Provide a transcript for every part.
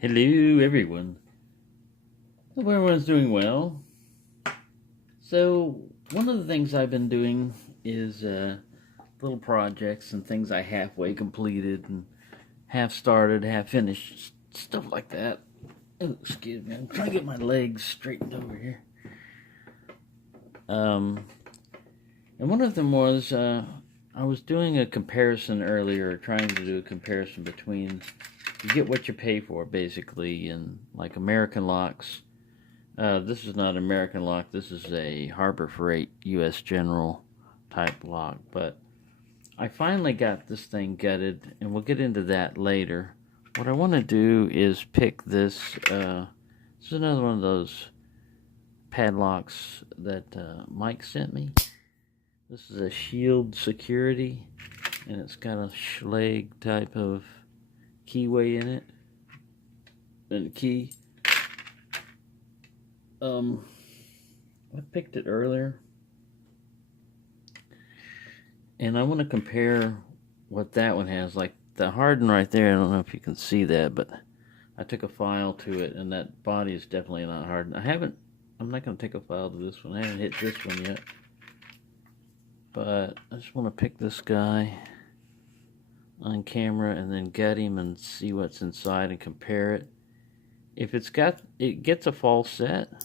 Hello everyone. Hope everyone's doing well. So one of the things I've been doing is little projects and things I halfway completed and half started, half finished, stuff like that. Oh, excuse me, I'm trying to get my legs straightened over here. And one of them was I was doing a comparison earlier, trying to do a comparison between you get what you pay for basically, and like American locks. This is not American lock. This is a Harbor Freight U.S. General type lock. But I finally got this thing gutted, and we'll get into that later. What I want to do is pick this. This is another one of those padlocks that Mike sent me. This is a Shield Security, and it's got a Schlage type of keyway in it, and a key. I picked it earlier, and I want to compare what that one has. Like the harden right there, I don't know if you can see that, but I took a file to it, and that body is definitely not hardened. I'm not going to take a file to this one. I haven't hit this one yet, but I just want to pick this guy on camera and then gut him and see what's inside and compare it. If it gets a false set.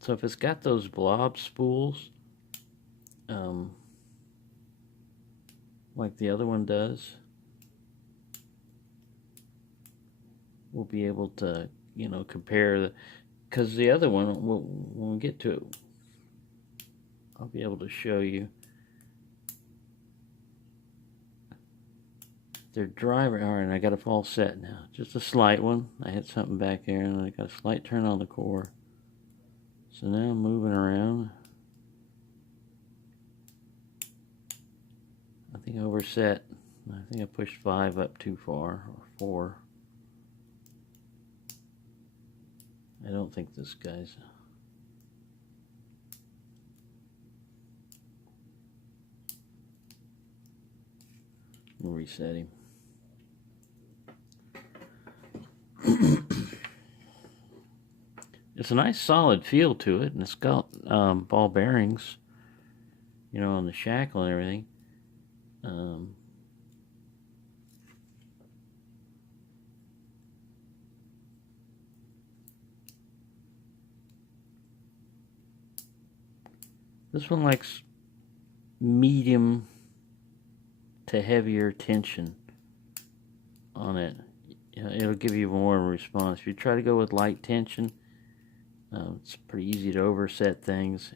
So if it's got those Blob spools, like the other one does, we'll be able to, compare because the other one, when we get to it, I'll be able to show you. Their driver, all right, I got a false set now. Just a slight one. I hit something back there, and I got a slight turn on the core. So now I'm moving around. I think I overset. I think I pushed 5 up too far, or 4. I don't think this guy's... We'll reset him. It's a nice solid feel to it, and it's got ball bearings, on the shackle and everything. This one likes medium to heavier tension on it. It'll give you more response. If you try to go with light tension, it's pretty easy to overset things.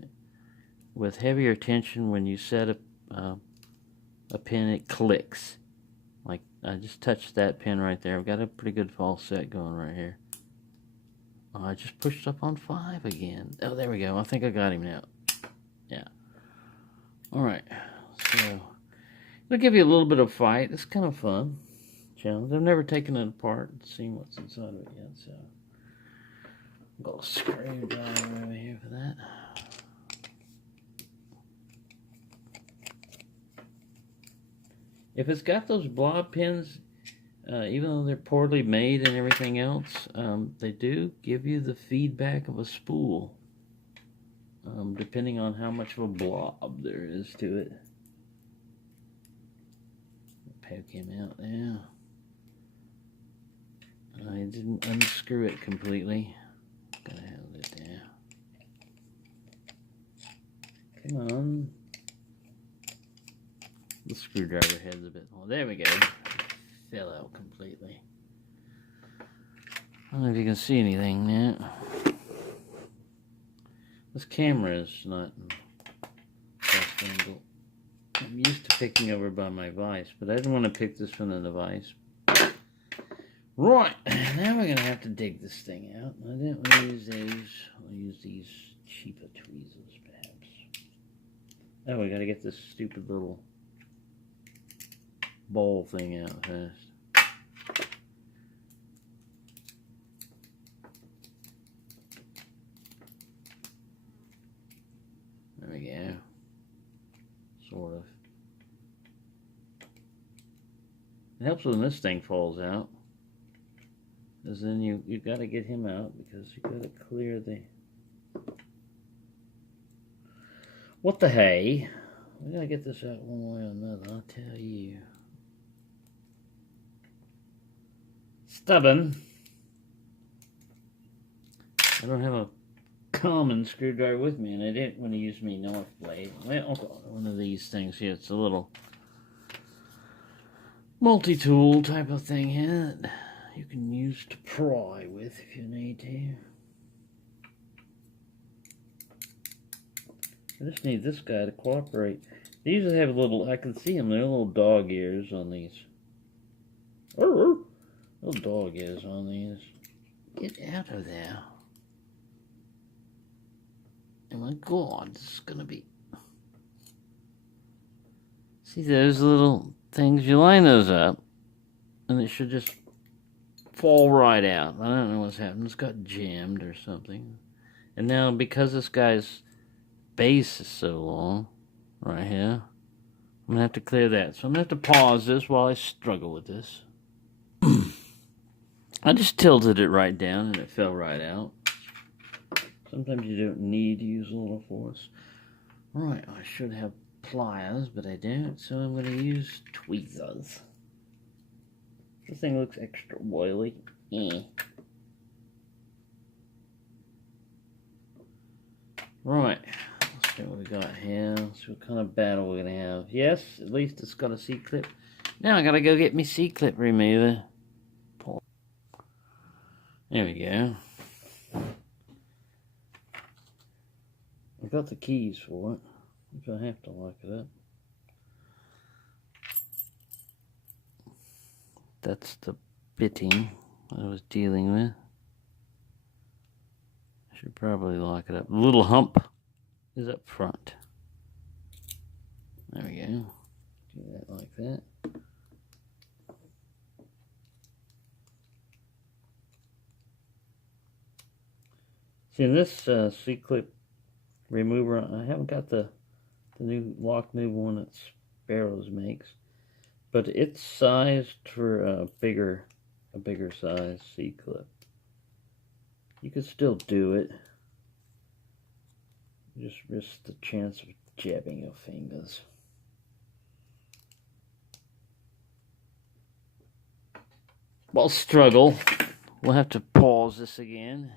With heavier tension, when you set a pin, it clicks. Like I just touched that pin right there. I've got a pretty good false set going right here. Oh, I just pushed up on 5 again. Oh, there we go. I think I got him now. Yeah. All right. So it'll give you a little bit of fight. It's kind of fun. Challenge. I've never taken it apart and seen what's inside of it yet, so I've got a screwdriver over here for that. If it's got those blob pins, even though they're poorly made and everything else, they do give you the feedback of a spool, depending on how much of a blob there is to it. Poke him out there. I didn't unscrew it completely. Gotta hold it there. Come on. The screwdriver head's a bit more. There we go. Fell out completely. I don't know if you can see anything now. This camera is not in best angle. I'm used to picking over by my vise, but I didn't want to pick this from the device. Right, now we're going to have to dig this thing out. I didn't want to use these. I'll use these cheaper tweezers, perhaps. Oh, we got to get this stupid little ball thing out fast. There we go. Sort of. It helps when this thing falls out. Because then you got to get him out, because you got to clear the... What the hey? We got to get this out one way or another, I'll tell you. Stubborn. I don't have a common screwdriver with me, and I didn't want to use my North blade. Well, one of these things here. It's a little multi-tool type of thing here that you can use to pry with if you need to. I just need this guy to cooperate. They usually have a little, I can see them, they're little dog ears on these. Little dog ears on these. Get out of there. Oh my God, this is gonna be... See those little things? You line those up, and it should just fall right out. I don't know what's happened. It's got jammed or something. And now, because this guy's base is so long, right here, I'm gonna have to clear that. So I'm gonna have to pause this while I struggle with this. I just tilted it right down and it fell right out. Sometimes you don't need to use a little force. Right, I should have pliers, but I don't, so I'm going to use tweezers. This thing looks extra oily. Right, let's see what we got here. Let's see what kind of battle we're going to have. Yes, at least it's got a C-clip. Now I got to go get me C-clip remover. There we go. I've got the keys for it, if I have to lock it up. That's the bitting I was dealing with. I should probably lock it up. The little hump is up front. There we go. Do that like that. See, in this C-clip remover, I haven't got the new lock move one that Sparrows makes, but it's sized for a bigger size C-clip. You could still do it. You just risk the chance of jabbing your fingers. Well, struggle. We'll have to pause this again.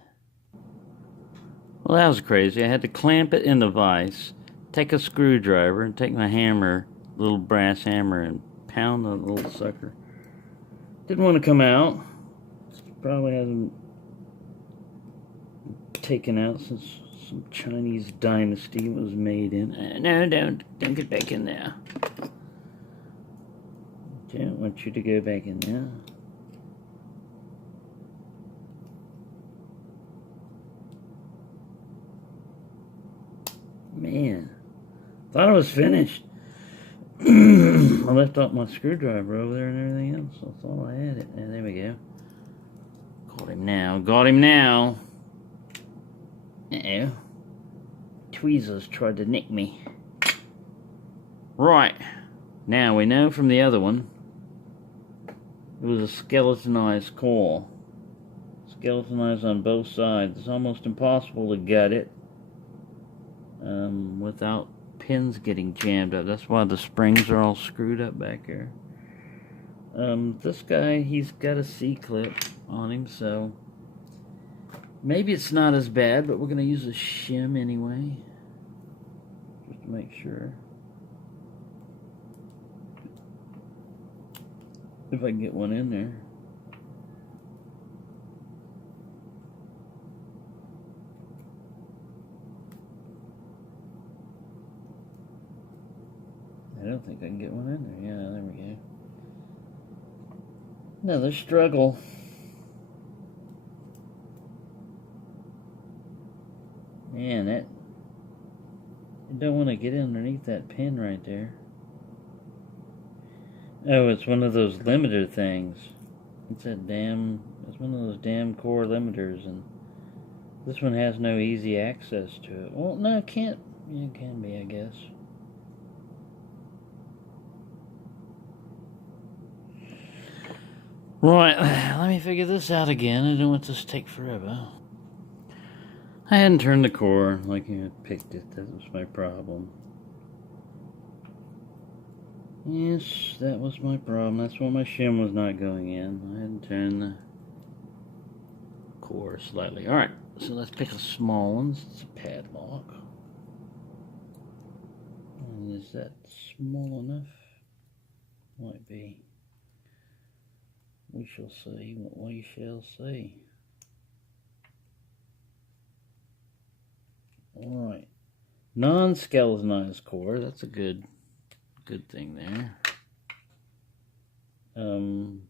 Well, that was crazy. I had to clamp it in the vise, take a screwdriver, and take my hammer, little brass hammer, and pound the little sucker. Didn't want to come out. It probably hasn't taken out since some Chinese dynasty was made in. No, don't get back in there. Don't want you to go back in there. Man, thought I was finished. I left out my screwdriver over there and everything else. So I thought I had it. And there we go. Got him now. Got him now. Uh-oh. Tweezers tried to nick me. Right. Now we know from the other one it was a skeletonized core. Skeletonized on both sides. It's almost impossible to gut it without pins getting jammed up. That's why the springs are all screwed up back here. This guy, he's got a C-clip on him, so maybe it's not as bad, but we're going to use a shim anyway, just to make sure. If I can get one in there. I don't think I can get one in there. Yeah, there we go. Another struggle. Man, that... You don't want to get underneath that pin right there. Oh, it's one of those limiter things. It's that damn... It's one of those damn core limiters, and this one has no easy access to it. Well, no, it can't. Yeah, it can be, I guess. Right, let me figure this out again. I don't want this to take forever. I hadn't turned the core like you had picked it. That was my problem. Yes, that was my problem. That's why my shim was not going in. I hadn't turned the core slightly. Alright, so let's pick a small one. It's a padlock. And is that small enough? Might be. We shall see what we shall see. Alright. Non-skeletonized core. That's a good thing there. 1,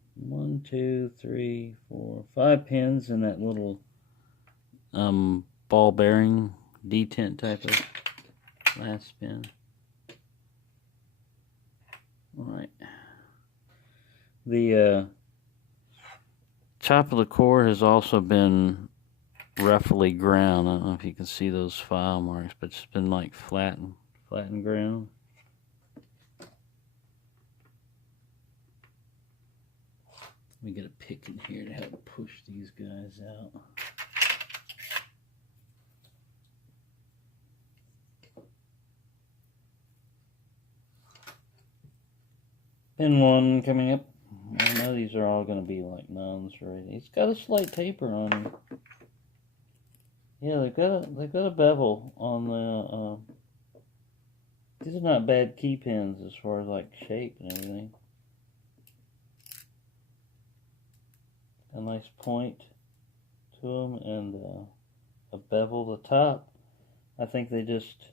2, 3, 4, 5 pins in that little ball bearing detent type of last pin. Alright. The top of the core has also been roughly ground. I don't know if you can see those file marks, but it's been like flattened ground. Let me get a pick in here to help push these guys out. Pin 1 coming up. I know these are all going to be like nuns already. It's got a slight taper on them. Yeah, they've got a bevel on the. These are not bad key pins as far as like shape and everything. A nice point to them and a bevel at the top. I think they just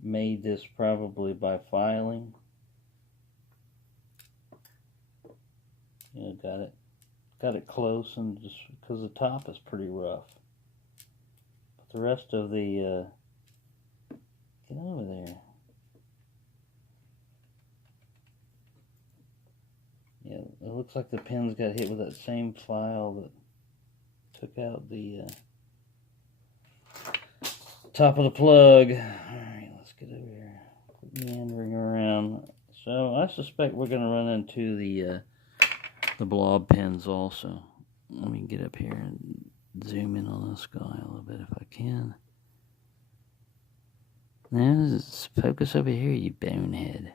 made this probably by filing. You know, got it close, and just because the top is pretty rough. But the rest of the get over there. Yeah, it looks like the pins got hit with that same file that took out the top of the plug. Alright, let's get over here. Meandering around. So I suspect we're going to run into the blob pins also. Let me get up here and zoom in on this guy a little bit if I can. Now, let's focus over here, you bonehead.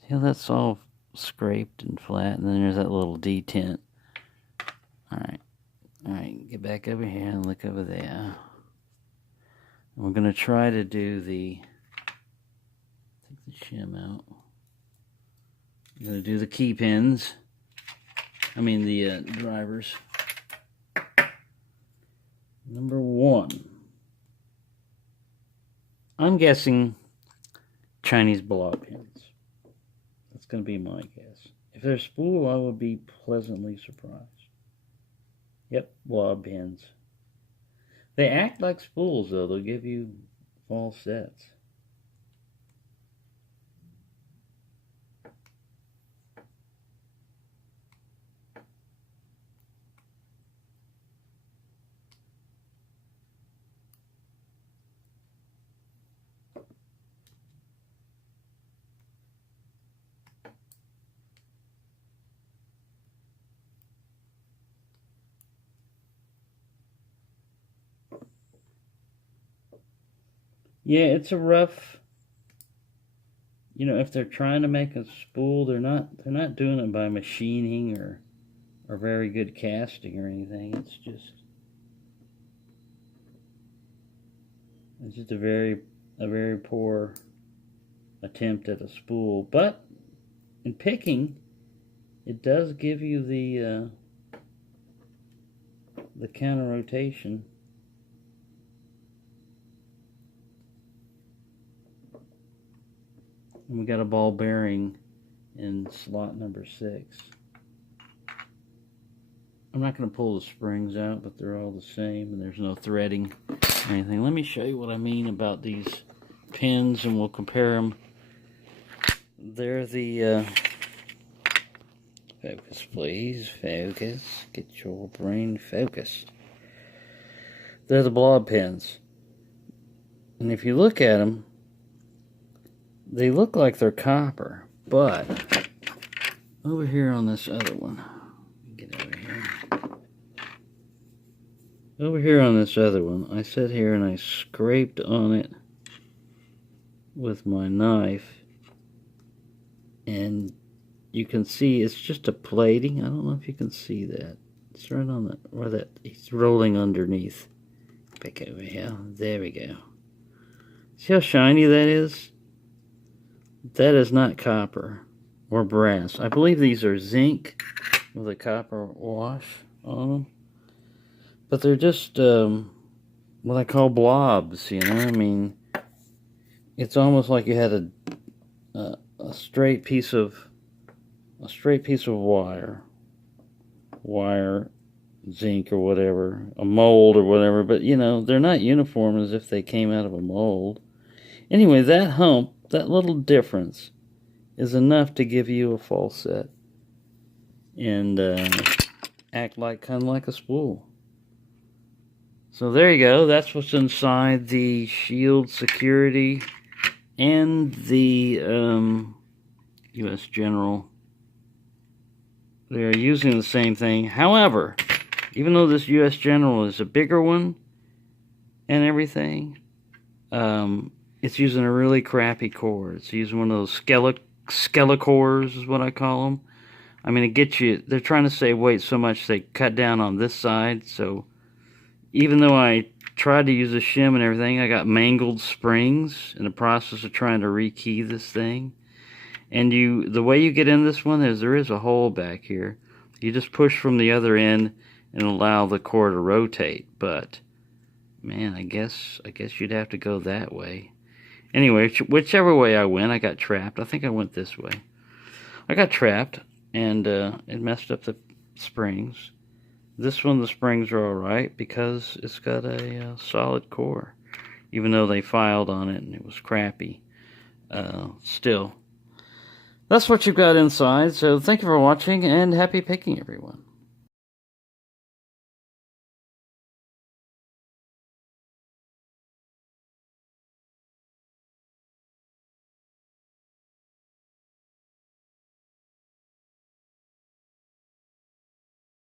See how that's all scraped and flat, and then there's that little detent. Alright, get back over here and look over there. And we're going to try to do the, take the shim out. We're going to do the key pins. I mean the drivers. Number 1. I'm guessing Chinese blob pins. That's going to be my guess. If they're spool, I would be pleasantly surprised. Yep, blob pins. They act like spools, though. They'll give you false sets. Yeah, it's a rough, you know, if they're trying to make a spool, they're not doing it by machining or very good casting or anything. It's just a very poor attempt at a spool. But in picking, it does give you the counter rotation. And we got a ball bearing in slot number 6. I'm not going to pull the springs out, but they're all the same, and there's no threading or anything. Let me show you what I mean about these pins, and we'll compare them. They're the focus, please, focus. Get your brain focused. They're the blob pins, and if you look at them, they look like they're copper, but over here on this other one, Over here on this other one, I sat here and I scraped on it with my knife, and you can see it's just a plating. I don't know if you can see that. It's right on the where that it's rolling underneath. Back over here. There we go. See how shiny that is? That is not copper or brass. I believe these are zinc with a copper wash on them. But they're just what I call blobs, you know? I mean, it's almost like you had a straight piece of wire, zinc or whatever, a mold or whatever, but you know, they're not uniform as if they came out of a mold. Anyway, that hump, that little difference, is enough to give you a false set and act like kind of like a spool. So there you go. That's what's inside the Shield Security and the U.S. General. They are using the same thing. However, even though this U.S. General is a bigger one and everything, it's using a really crappy core. It's using one of those skelecores is what I call them. I mean, it gets you, they're trying to save weight so much they cut down on this side. So even though I tried to use a shim and everything, I got mangled springs in the process of trying to rekey this thing. And the way you get in this one is there is a hole back here. You just push from the other end and allow the core to rotate. But man, I guess you'd have to go that way. Anyway, whichever way I went, I got trapped. I think I went this way. I got trapped, and it messed up the springs. This one, the springs are alright because it's got a solid core. Even though they filed on it and it was crappy. Still. That's what you've got inside, so thank you for watching, and happy picking, everyone.